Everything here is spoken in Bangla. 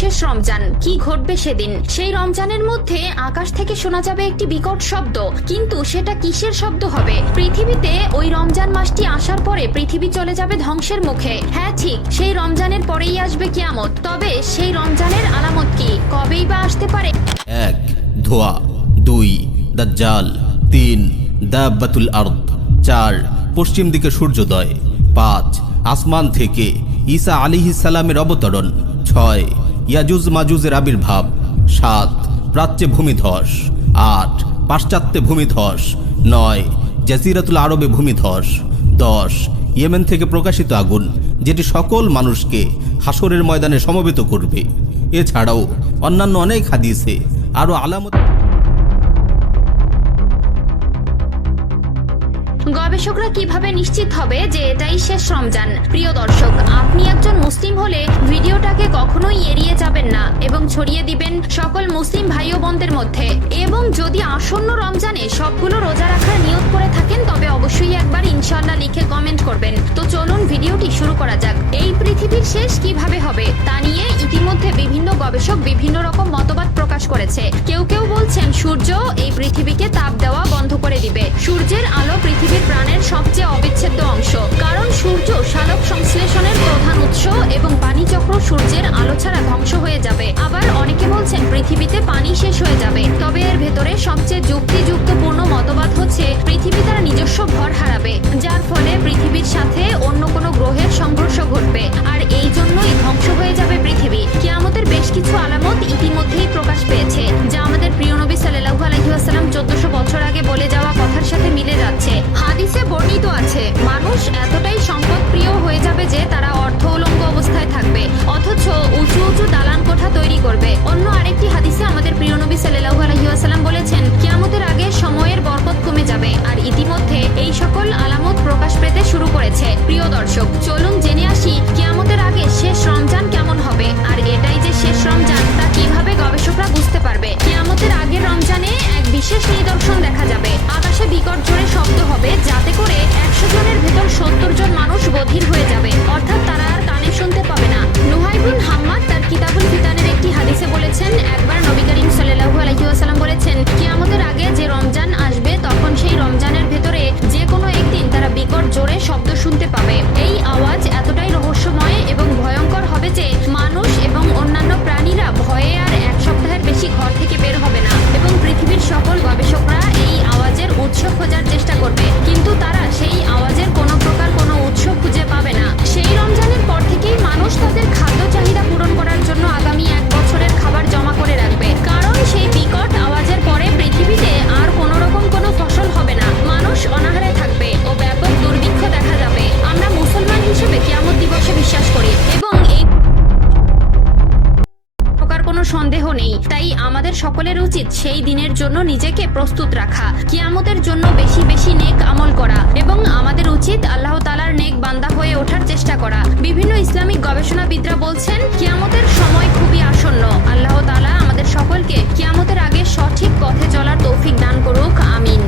শেষ রমজান, কি ঘটবে সেদিন? সেই রমজানের মধ্যে আকাশ থেকে শোনা যাবে একটি বিকট শব্দ, কিন্তু সেটা কিসের শব্দ হবে? পৃথিবীতে ওই রমজান মাসটি আসার পরে পৃথিবী চলে যাবে ধ্বংসের মুখে। হ্যাঁ ঠিক, সেই রমজানের পরেই আসবে কিয়ামত। তবে সেই রমজানের আলামত কি, কবেই বা আসতে পারে? 1. ধোয়া, 2. দাজ্জাল, 3. দাব্বাতুল আরদ, 4. পশ্চিম দিকে সূর্যোদয়, 5. আসমান থেকে ঈসা আলাইহিস সালামের অবতরণ, 6. ইয়াজুজ মাজুজের আবির্ভাব, 7. প্রাচ্যে ভূমিধস, 8. পাশ্চাত্যে ভূমিধস, 9. জাজিরাতুল আরবে ভূমিধস, 10. ইয়েমেন থেকে প্রকাশিত আগুন, যেটি সকল মানুষকে হাসরের ময়দানে সমবেত করবে। এছাড়াও অন্যান্য অনেক হাদিসে আরো আলামত। গবেষকরা কিভাবে নিশ্চিত হবে যে এটাই শেষ রমজান? প্রিয় দর্শক, আপনি একজন মুসলিম হলে ভিডিওটাকে কখনোই এড়িয়ে যাবেন না এবং ছড়িয়ে দিবেন সকল মুসলিম ভাই ও বোনদের মধ্যে। এবং যদি আসন্ন রমজানে সবগুলো রোজা রাখার নিয়ত করে থাকেন, তবে অবশ্যই একবার ইনশাআল্লাহ লিখে কমেন্ট করবেন। তো চলুন ভিডিওটি শুরু করা যাক। এই পৃথিবীর শেষ কিভাবে হবে তা নিয়ে ইতিমধ্যে বিভিন্ন গবেষক বিভিন্ন রকম মতবাদ প্রকাশ করেছে। কেউ কেউ বলছেন সূর্য এই পৃথিবীকে তাপ দেওয়া বন্ধ করে দিবে। সূর্যের আলো পৃথিবীর প্রাণের সবচেয়ে অবিচ্ছেদ্য অংশ, কারণ সূর্য সালোক সংশ্লেষণের প্রধান উৎস এবং পানিচক্র সূর্যের আলো ছাড়া ধ্বংস হয়ে যাবে। আবার অনেকে বলছেন পৃথিবীতে পানি শেষ হয়ে যাবে। তবে এর ভেতরে সবচেয়ে যুক্তিযুক্তপূর্ণ মতবাদ হচ্ছে পৃথিবী তার নিজস্ব ভর হারাবে, যার ফলে পৃথিবীর সাথে অন্য কোনো গ্রহের সংঘর্ষ ঘটবে, আর এই জন্যই ধ্বংস হয়ে যাবে পৃথিবী। কিয়ামতের বেশ কিছু আলামত ইতিমধ্যেই প্রকাশ পেয়েছে, যা আমাদের প্রিয় নবী সাল্লাল্লাহু আলাইহি ওয়াসাল্লাম 1400 বছর আগে বলে যাওয়া কথার সাথে মিলে যাচ্ছে। হাদিসে বর্ণিত আছে, মানুষ এতটাই সম্পদ প্রিয় হয়ে যাবে যে তারা অর্থ উলঙ্গ অবস্থায় থাকবে, অথচ উঁচু উঁচু দালান কোঠা তৈরি করবে। অন্য আরেকটি হাদিসে আমাদের প্রিয় নবী সাল্লাল্লাহু আলাইহি ওয়াসাল্লাম বলেছেন, কিয়ামতের আগে সময়ের বরকত কমে যাবে, আর ইতিমধ্যে এই সকল আলামত প্রকাশ পেতে শুরু করেছে। প্রিয় দর্শক, চলুন জেনে আসি কিয়ামতের আগে শেষ রমজান কেমন হবে, আর এটাই যে শেষ রমজান তা কিভাবে গবেষকরা বুঝতে পারবে। কিয়ামতের আগের রমজানে এক বিশেষ নিদর্শন দেখা যাবে। আকাশে বিকট জোরে শব্দ হবে, যাতে করে 100 জনের ভেতর 70 জন মানুষ বধির হয়ে যাবে, অর্থাৎ তারা আর কানে শুনতে পাবে না। নুহাই ইবনে হাম্মাদ তার কিতাবুল ফিতানের একটি হাদিসে বলেছেন, একবার নবী করিম সাল্লাল্লাহু আলাইহি ওয়াসাল্লাম বলেছেন, কিয়ামতের আগে যে রমজান আসবে, তখন সেই রমজানের ভেতরে যে কোনো একদিন তারা বিকট জোরে শব্দ শুনতে পাবে। এই আওয়াজ এতটাই রহস্যময় এবং ভয়ঙ্কর হবে যে মানুষ এবং অন্যান্য প্রাণীরা ভয়ে আর 1 সপ্তাহের বেশি ঘর থেকে বের হবে না, এবং পৃথিবীর সকল গবেষকরা এই আওয়াজের উৎস খোঁজার চেষ্টা করবে, কিন্তু তারা সেই আওয়াজের কোনো প্রকার কোনো উৎস খুঁজে পাবে না। সেই রমজানের পর থেকেই মানুষ তাদের খাদ্য চাহিদা পূরণ করার জন্য আগামী 1 বছরের খাবার জমা করে রাখবে, কারণ সেই বিকট আওয়াজের পরে পৃথিবীতে আর কোনো রকম কোনো ফসল হবে না, মানুষ অনাহারে থাকবে ও ব্যাপক দুর্ভিক্ষ দেখা যাবে। আমরা মুসলমান হিসেবে কিয়ামত দিবসে বিশ্বাস করি এবং এই কোনো সন্দেহ নেই। তাই আমাদের সকলের উচিত সেই দিনের জন্য নিজেকে প্রস্তুত রাখা, কিয়ামতের জন্য বেশি বেশি নেক আমল করা, এবং আমাদের উচিত আল্লাহ তাআলার নেক বান্দা হয়ে ওঠার চেষ্টা করা। বিভিন্ন ইসলামিক গবেষণাবিদরা বলছেন কিয়ামতের সময় খুবই আসন্ন। আল্লাহ তাআলা আমাদের সকলকে কিয়ামতের আগে সঠিক পথে চলার তৌফিক দান করুক, আমিন।